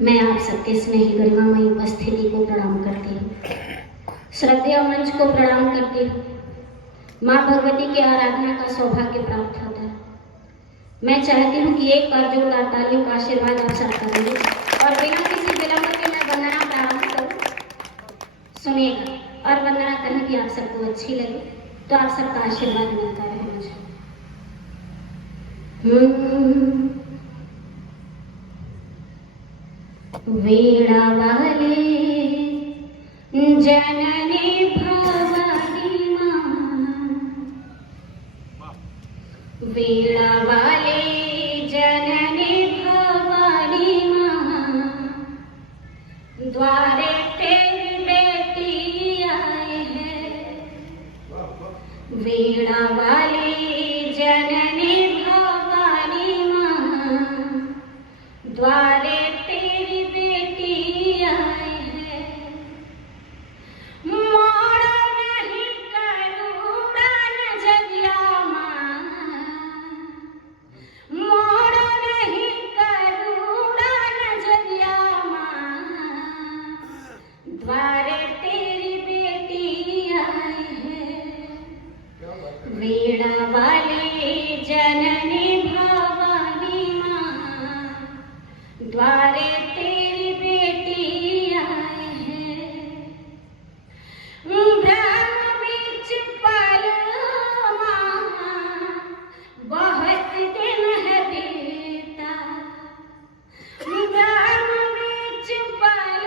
मैं आप सबके स्नेही गरिमामयी उपस्थिति को प्रणाम करती हूँ, श्रद्धेय मंच को प्रणाम करती हूँ। माँ भगवती की आराधना का सौभाग्य प्राप्त होता है। मैं चाहती हूँ कि एक बार जोरदार तालियों का आशीर्वाद आप सबका मिले और बिना किसी विलंब के मैं वंदना प्रारंभ करूँ। सुनिएगा और वंदना कहीं भी आप सबको अच्छी लगे तो आप सबका आशीर्वाद मिलता रहे मुझे। वीणा वाले जननी भवानी माँ, वीणा वाले जननी भवानी माँ, द्वारे तेरी बेटी आए हैं। वीणा वाले जननी भवानी माँ, द्वारे तेरी बेटी आए हैं। मोड़ो नहीं करुणा नजरिया माँ, मोड़ो नहीं करुणा नजरिया माँ, द्वारे तेरी बेटी आए हैं। वीणा वाली जननी भवानी माँ, द्वारे तेरी बेटी आए हैं। ब्रह्म बीच पल माँ, बहुत दिन है बीता। ब्रह्म बीच पल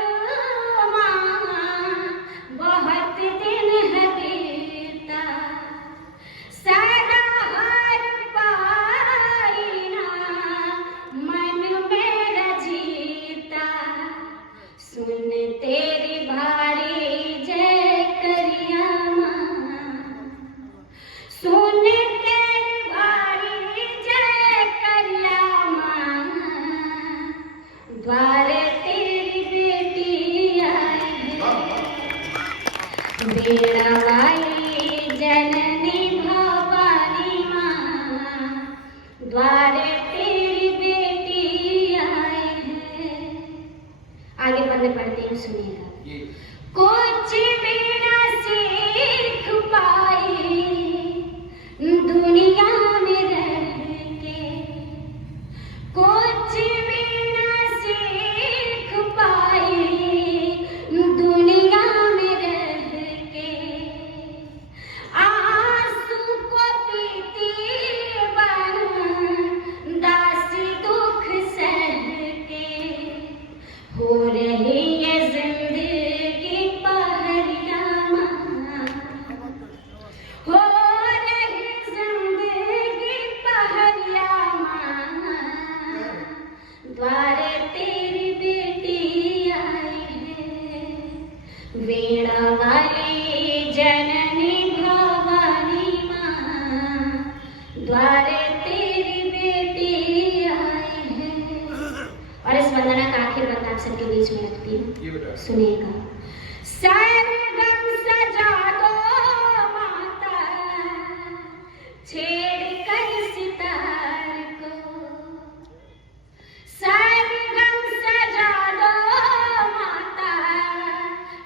माँ, बहुत दिन है बीता। सदा हर पाई ना मन मेरा जीता, सुन तेरी भारी जय करिया माँ, सुन तेरी भारी जय करिया माँ, द्वारे तेरी बेटी आए हैं। वीणा वाली जननी भवानी माँ, द्वारे तेरी बेटी आए हैं। आगे पढ़ने पढ़ते हैं, सुनिएगा। कुछ भी ना सीख पाई दुनिया में रह के, कुछ भी ना सीख पाई दुनिया में रह के। आंसू को पीती बन दासी दुख सह के, हो रही है जिंदगी पहरिया माँ, हो रही जिंदगी पहरिया माँ, द्वारे तेरी बेटी आई है। वीणा वाली जननी भवानी माँ, द्वारे तेरी बेटी आई है। और इस वंदना का आखिर बात आप सबके बीच में रखती हूँ, सुनिएगा। सरगम सजा दो माता, छेड़ कर सितार को। सरगम सजा दो माता,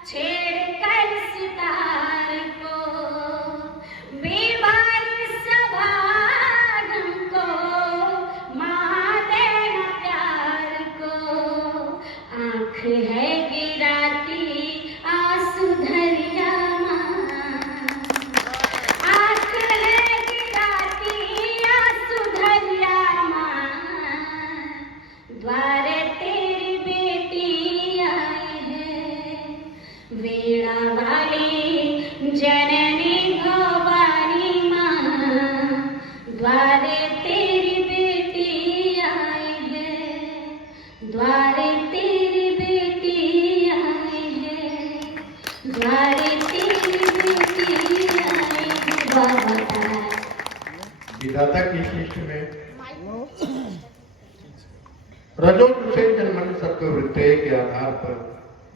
छेड़ कर सितार को। बेबारी सभागम को माँ देना प्यार को। आँख है गिराती आंसू धरिया माँ, आँख है गिराती आंसू धरिया माँ, द्वारे तेरी बेटी आई है। वीणा वाली जननी भवानी माँ, द्वारे तेरी बेटी आई है। द्वारे तेरी बेटी आई है, द्वारे तेरी बेटी आई है। बाबा विधाता की सृष्टि में रजोगुण से जन्मन सत्ववृत्ति के आधार पर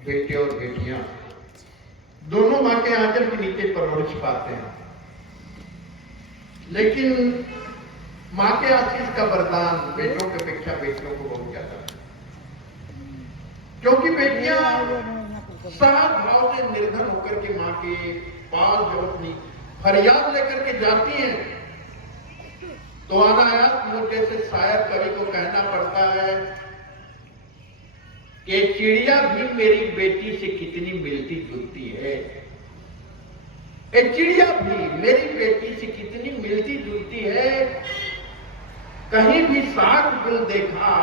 बेटे और बेटियां दोनों माँ के आंचल के नीचे परवरिश पाते हैं, लेकिन माँ के आशीष का वरदान बेटों की अपेक्षा बेटियों को बहुत ज्यादा है। क्योंकि बेटियां सहज भाव से निर्धन होकर के मां के पास जब अपनी फरियाद लेकर के जाती हैं तो अनायास मुझ जैसे शायर कवि को कहना पड़ता है कि चिड़िया भी मेरी बेटी से कितनी मिलती जुलती है। चिड़िया भी मेरी बेटी से कितनी मिलती जुलती है। कहीं भी साग फूल देखा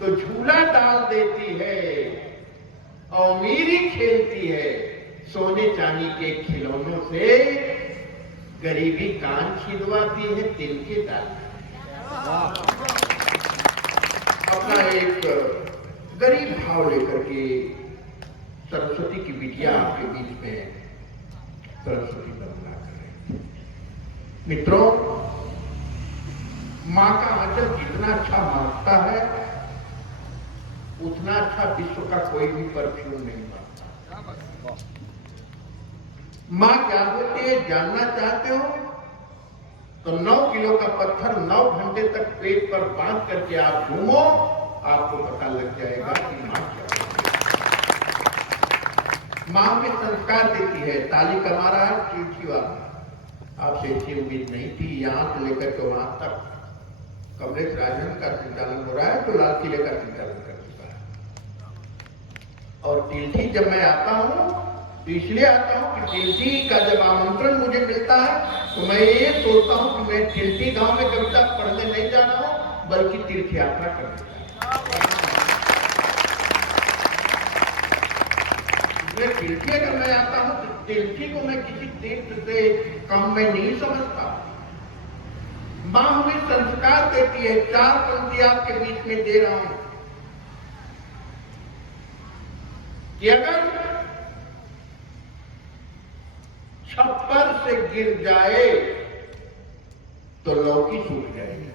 तो झूला डाल देती है और मीरी खेलती है सोने चांदी के खिलौनों से। गरीबी कान छिदवाती है तिनके दाल। अपना एक गरीब भाव लेकर के सरस्वती की बिटिया आपके बीच में सरस्वती वंदना कर रहे हैं। मित्रों, मां का आंचल जितना अच्छा महकता है उतना अच्छा विश्व का कोई भी परफ्यूम नहीं महकता। मां क्या होती है जानना चाहते हो तो 9 किलो का पत्थर 9 घंटे तक पेट पर बांध करके आप घूमो, आपको पता लग जाएगा कि मां क्या है। मां में संस्कार देती है। ताली कमा रहा है चिट्ठी वाला, आपसे इतनी उम्मीद नहीं थी। यहां से लेकर के वहां तक कमलेश राजन का संचालन हो रहा है तो लाल किले का संचालन कर चुका है। और टिल्ठी जब मैं आता हूं तो इसलिए आता हूं कि टिल्ठी का जब आमंत्रण मुझे मिलता है तो मैं ये सोचता हूं कि मैं टिल्ठी गांव में कविता पढ़ने नहीं जा रहा हूं बल्कि तीर्थ यात्रा करने जा रहा हूं। टिल्ठी अगर मैं आता हूं तो टिल्ठी को मैं किसी तीर्थ से कम में नहीं समझता। मां हमें संस्कार देती है। 4 पंक्ति आपके बीच में दे रहा हूं कि अगर छप्पर से गिर जाए तो लौकी सूख जाएगी।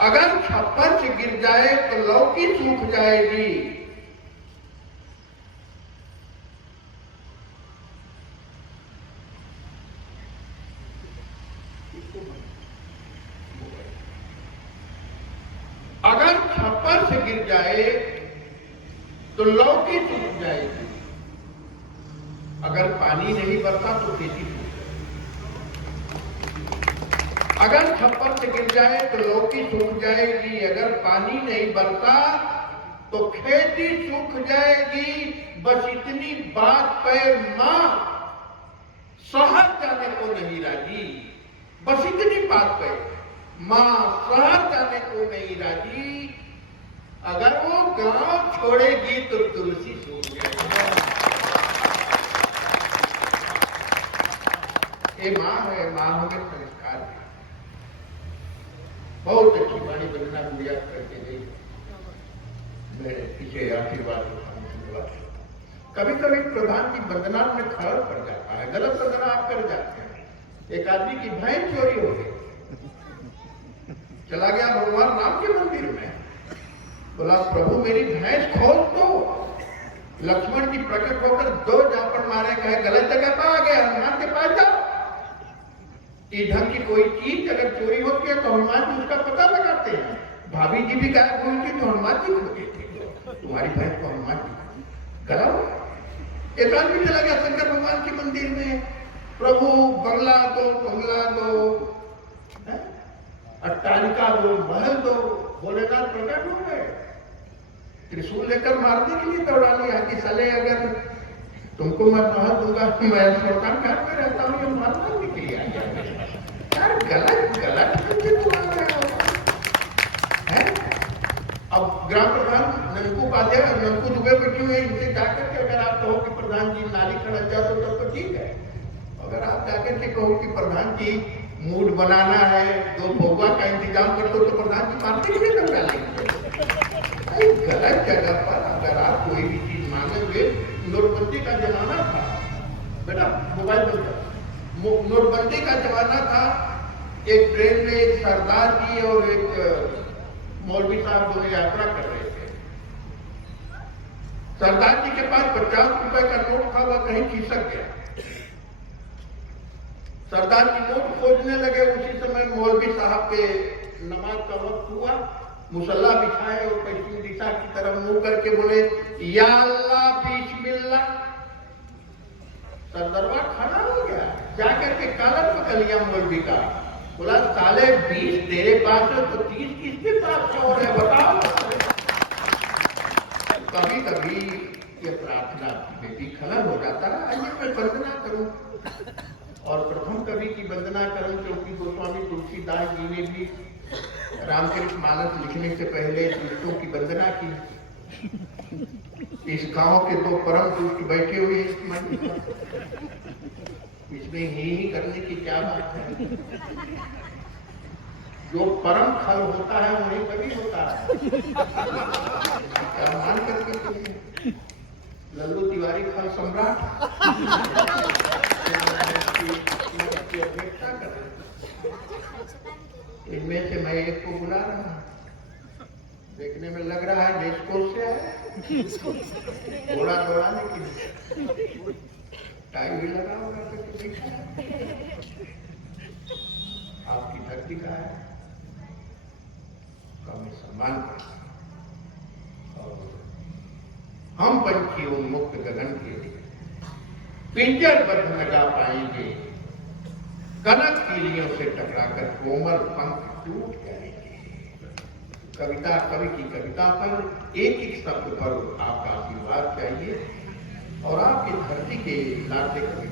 अगर छप्पर से गिर जाए तो लौकी सूख जाएगी। अगर छप्पर से गिर जाए तो लौकी सूख जाएगी। अगर पानी नहीं बरसा तो खेती सूख जाएगी। अगर छप्पर से गिर जाए तो लौकी सूख जाएगी। अगर पानी नहीं बरसा तो खेती सूख जाएगी। बस इतनी बात पे मां शहर जाने को नहीं राजी। बस इतनी बात पे मां शहर जाने को नहीं राजी। अगर वो गांव छोड़ेगी तो तुलसी सूख जाएगी। ये मां है। मां हमें संस्कार है। बहुत अच्छी वाणी वंदना गुड़िया करके गई। मैं पीछे आशीर्वाद कभी कभी प्रधान की वंदना में खड़ा पड़ जाता है। गलत वंदना आप कर जाते हैं। एक आदमी की भैंस चोरी हो गई, चला गया भगवान राम के मंदिर में, बोला प्रभु मेरी भैंस खोज दो। लक्ष्मण जी प्रकट होकर 2 जापड़ मारे, कहे गलत जगह पर आ गया, हनुमान के पास जाओ। इस ढंग की कोई चीज अगर चोरी होती है तो हनुमान जी उसका पता लगाते हैं। भाभी जी भी गायब हुई थी तो हनुमान जी खो गए थे। तुम्हारी भैंस को हनुमान जी गला। एक आदमी चला गया शंकर भगवान के मंदिर में, प्रभु बंगला दो, अट्टालिका दो, महल दो। भोलेनाथ प्रकट हो गए, त्रिशूल लेकर मारने के लिए दौड़ा लिया कि साले अगर तुमको मैं महल दूंगा, मैं श्मशान घाट में रहता हूँ, ये मारना भी किया यार। गलत है। अब ग्राम प्रधान नंकू उपाध्याय और नंकू दुबे बैठे हुए, इनसे जाकर के अगर आप कहो कि प्रधान जी नाली खड़ा जाओ तो ठीक है। अगर आप जाकर के कहो कि प्रधान जी मूड बनाना है, 2 भोगा का इंतजाम कर दो तो प्रधान जी मारते ही नहीं डालेंगे। गलत जगह पर अगर आप कोई भी चीज मांगेंगे। नोटबंदी का जमाना था बेटा, मोबाइल बंद। नोटबंदी का जमाना था। एक ट्रेन में एक सरदार जी और एक मौलवी साहब दोनों यात्रा कर रहे थे। सरदार जी के पास 50 रुपए का नोट था, वह कहीं खिसक गया। सरदार जी नोट खोजने लगे। उसी समय मौलवी साहब के नमाज का वक्त हुआ। मुसल्ला बिछाए और पश्चिम दिशा की तरफ मुंह करके बोले, या अल्लाह बिस्मिल्लाह। सरदरवा खड़ा हो गया, जाकर के कलर पकड़ लिया मौलवी का, बोला साले 20 तेरे पास है तो 30 किसके पास है और है बताओ। कभी कभी ये प्रार्थना में भी खलल हो जाता है। आइए मैं वंदना करूं और प्रथम कवि की वंदना करूं, क्योंकि गोस्वामी तुलसीदास जी ने भी रामचरित मानस लिखने से पहले दुष्टों की वंदना की। इस गांव के दो परम दुष्ट बैठे हुए इस मंच पर, इसमें ही करने की क्या बात है। जो परम खल होता है वही कभी होता है। क्या मान करके चलिए, लल्लू तिवारी खल सम्राट की अपेक्षा कर रहे। इनमें से मैं एक को बुला रहा हूँ, देखने में लग रहा है देश कोष से है, घोड़ा दौड़ाने के लिए टाई भी लगा होगा। आपकी धरती का है, हमें सम्मान करें। और हम पंछी उन्मुक्त गगन के लिए पिंजरबद्ध लगा पाएंगे, कनक कीलियों से टकराकर कोमल पंख टूट जाएंगे। कविता, कवि की कविता पर एक एक शब्द पर आपका आशीर्वाद चाहिए और आपकी धरती के लाडले कवि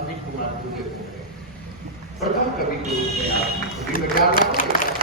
अमित कुमार दुबे को प्रथम कवि के रूप में आप में डाल रहा हूँ।